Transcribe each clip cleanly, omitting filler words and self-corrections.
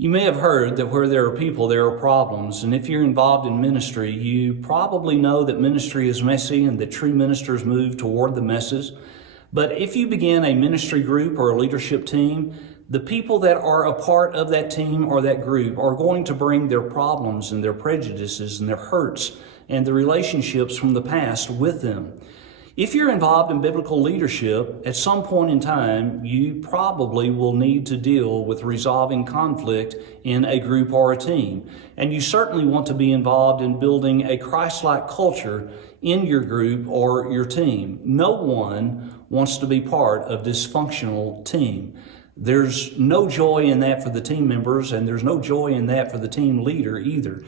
You may have heard that where there are people, there are problems. And if you're involved in ministry, you probably know that ministry is messy and that true ministers move toward the messes. But if you begin a ministry group or a leadership team, the people that are a part of that team or that group are going to bring their problems and their prejudices and their hurts and the relationships from the past with them. If you're involved in biblical leadership, at some point in time, you probably will need to deal with resolving conflict in a group or a team. And you certainly want to be involved in building a Christ-like culture in your group or your team. No one wants to be part of a dysfunctional team. There's no joy in that for the team members, and there's no joy in that for the team leader either.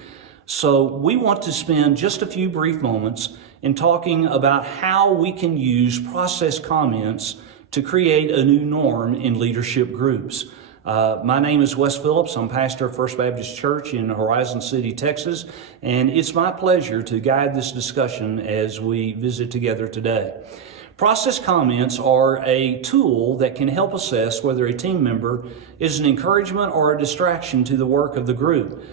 So we want to spend just a few brief moments in talking about how we can use process comments to create a new norm in leadership groups. My name is Wes Phillips. I'm pastor of First Baptist Church in Horizon City, Texas, and it's my pleasure to guide this discussion as we visit together today. Process comments are a tool that can help assess whether a team member is an encouragement or a distraction to the work of the group.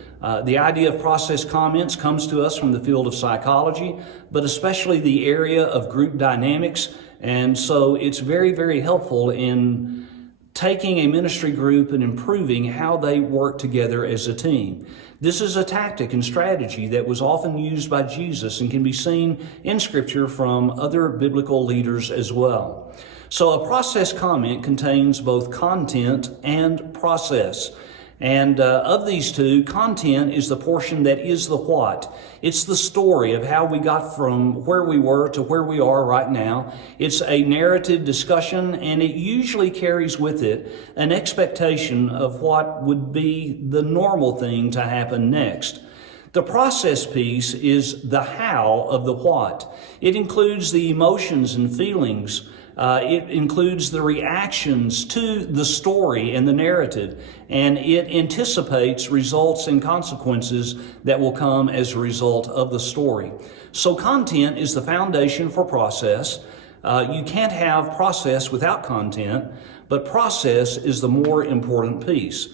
The idea of process comments comes to us from the field of psychology, but especially the area of group dynamics. And so it's very, very helpful in taking a ministry group and improving how they work together as a team. This is a tactic and strategy that was often used by Jesus and can be seen in Scripture from other biblical leaders as well. So a process comment contains both content and process. And of these two, content is the portion that is the what. It's the story of how we got from where we were to where we are right now. It's a narrative discussion, and it usually carries with it an expectation of what would be the normal thing to happen next. The process piece is the how of the what. It includes the emotions and feelings. It includes the reactions to the story and the narrative, and it anticipates results and consequences that will come as a result of the story. So content is the foundation for process. You can't have process without content, but process is the more important piece.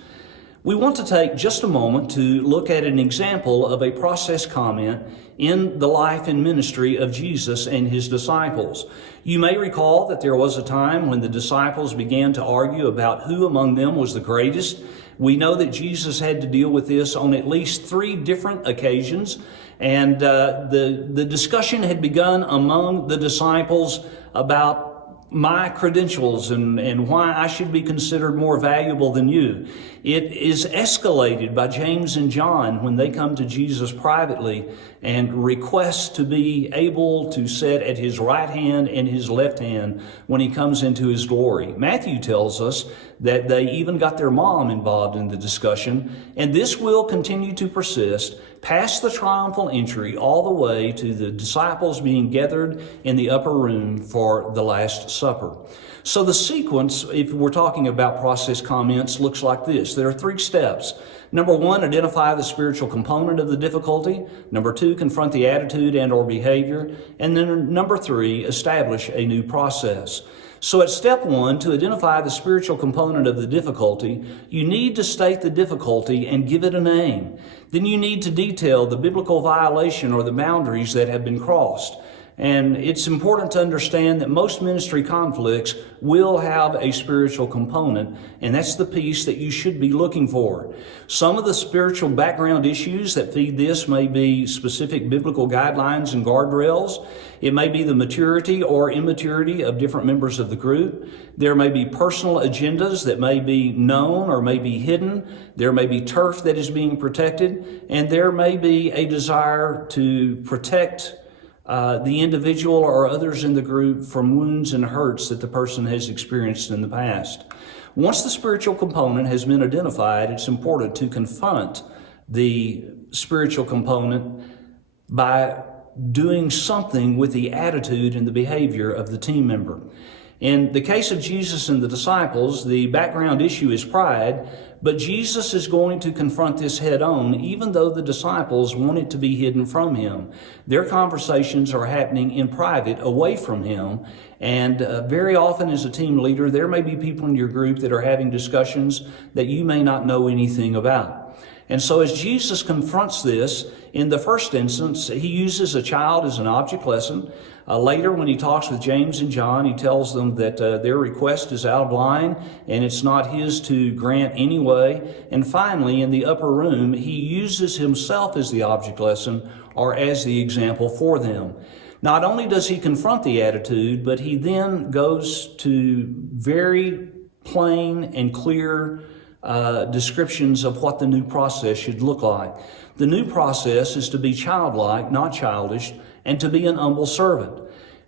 We want to take just a moment to look at an example of a process comment in the life and ministry of Jesus and his disciples. You may recall that there was a time when the disciples began to argue about who among them was the greatest. We know that Jesus had to deal with this on at least 3 different occasions, and the discussion had begun among the disciples about my credentials and why I should be considered more valuable than you. It is escalated by James and John when they come to Jesus privately and request to be able to sit at his right hand and his left hand when he comes into his glory. Matthew tells us that they even got their mom involved in the discussion, and this will continue to persist past the triumphal entry all the way to the disciples being gathered in the upper room for the Last Supper. So the sequence, if we're talking about process comments, looks like this. There are 3 steps. Number 1, identify the spiritual component of the difficulty. Number 2, confront the attitude and or behavior. And then number 3, establish a new process. So at step 1, to identify the spiritual component of the difficulty, you need to state the difficulty and give it a name. Then you need to detail the biblical violation or the boundaries that have been crossed. And it's important to understand that most ministry conflicts will have a spiritual component, and that's the piece that you should be looking for. Some of the spiritual background issues that feed this may be specific biblical guidelines and guardrails. It may be the maturity or immaturity of different members of the group. There may be personal agendas that may be known or may be hidden. There may be turf that is being protected, and there may be a desire to protect the individual or others in the group from wounds and hurts that the person has experienced in the past. Once the spiritual component has been identified, it's important to confront the spiritual component by doing something with the attitude and the behavior of the team member. In the case of Jesus and the disciples, the background issue is pride, but Jesus is going to confront this head on, even though the disciples want it to be hidden from him. Their conversations are happening in private, away from him, and very often as a team leader, there may be people in your group that are having discussions that you may not know anything about. And so as Jesus confronts this, in the first instance, he uses a child as an object lesson. Later, when he talks with James and John, he tells them that their request is out of line and it's not his to grant anyway. And finally, in the upper room, he uses himself as the object lesson or as the example for them. Not only does he confront the attitude, but he then goes to very plain and clear descriptions of what the new process should look like. The new process is to be childlike, not childish, and to be an humble servant.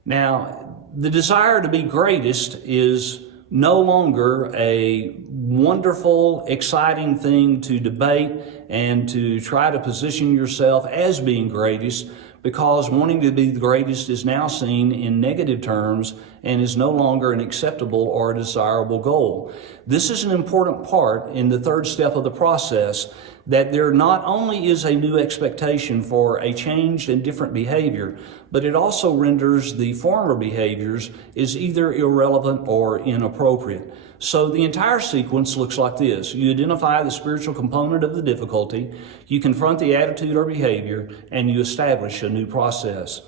Now, the desire to be greatest is no longer a wonderful, exciting thing to debate and to try to position yourself as being greatest, because wanting to be the greatest is now seen in negative terms and is no longer an acceptable or a desirable goal. This is an important part in the third step of the process, that there not only is a new expectation for a changed and different behavior, but it also renders the former behaviors as either irrelevant or inappropriate. So the entire sequence looks like this. You identify the spiritual component of the difficulty, you confront the attitude or behavior, and you establish a new process.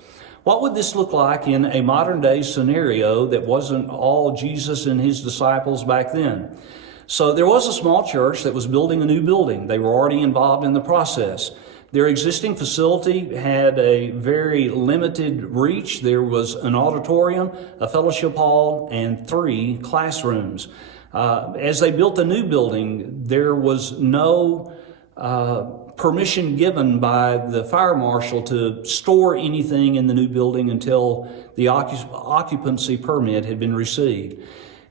What would this look like in a modern day scenario that wasn't all Jesus and his disciples back then? So there was a small church that was building a new building. They were already involved in the process. Their existing facility had a very limited reach. There was an auditorium, a fellowship hall, and 3 classrooms. As they built the new building, there was no permission given by the fire marshal to store anything in the new building until the occupancy permit had been received.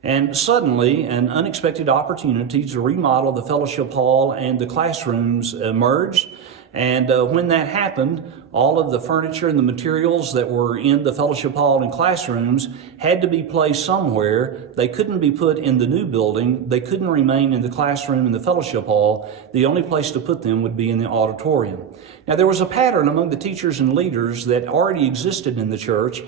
And suddenly, an unexpected opportunity to remodel the fellowship hall and the classrooms emerged. And when that happened, all of the furniture and the materials that were in the fellowship hall and classrooms had to be placed somewhere. They couldn't be put in the new building. They couldn't remain in the classroom and the fellowship hall. The only place to put them would be in the auditorium. Now, there was a pattern among the teachers and leaders that already existed in the church.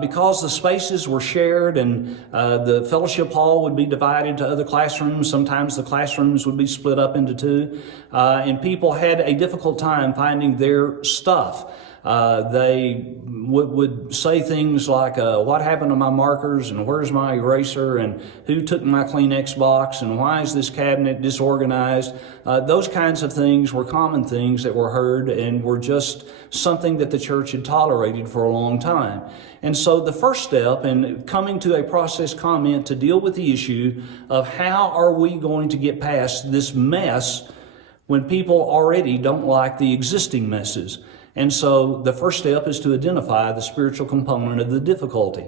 Because the spaces were shared and the fellowship hall would be divided to other classrooms. Sometimes the classrooms would be split up into 2, and people had a difficult time finding their stuff. They would say things like, what happened to my markers, and where's my eraser, and who took my Kleenex box, and why is this cabinet disorganized? Those kinds of things were common things that were heard and were just something that the church had tolerated for a long time. And so the first step in coming to a process comment to deal with the issue of how are we going to get past this mess when people already don't like the existing messes. And so the first step is to identify the spiritual component of the difficulty.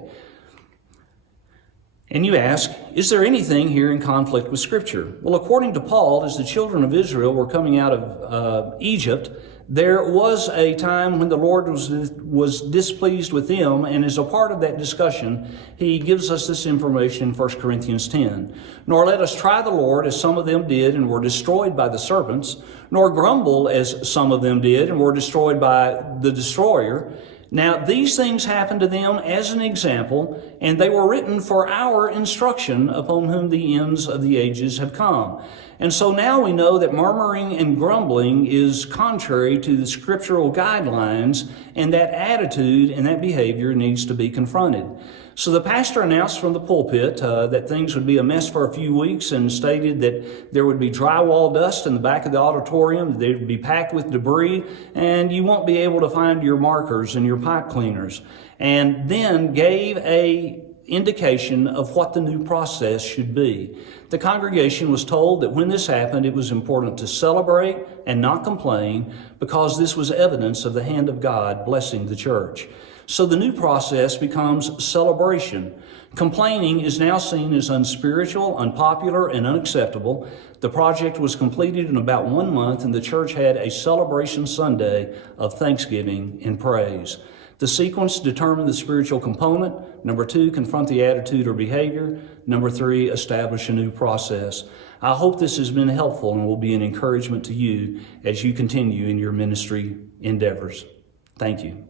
And you ask, is there anything here in conflict with Scripture? Well, according to Paul, as the children of Israel were coming out of Egypt, there was a time when the Lord was displeased with them, and as a part of that discussion, he gives us this information in 1 Corinthians 10. Nor let us try the Lord as some of them did and were destroyed by the serpents, nor grumble as some of them did and were destroyed by the destroyer. Now, these things happened to them as an example, and they were written for our instruction, upon whom the ends of the ages have come. And so now we know that murmuring and grumbling is contrary to the scriptural guidelines, and that attitude and that behavior needs to be confronted. So the pastor announced from the pulpit that things would be a mess for a few weeks, and stated that there would be drywall dust in the back of the auditorium, they would be packed with debris, and you won't be able to find your markers and your pipe cleaners. And then gave a indication of what the new process should be. The congregation was told that when this happened, it was important to celebrate and not complain, because this was evidence of the hand of God blessing the church. So the new process becomes celebration. Complaining is now seen as unspiritual, unpopular, and unacceptable. The project was completed in about 1 month, and the church had a celebration Sunday of thanksgiving and praise. The sequence: determine the spiritual component. Number 2, confront the attitude or behavior. Number 3, establish a new process. I hope this has been helpful and will be an encouragement to you as you continue in your ministry endeavors. Thank you.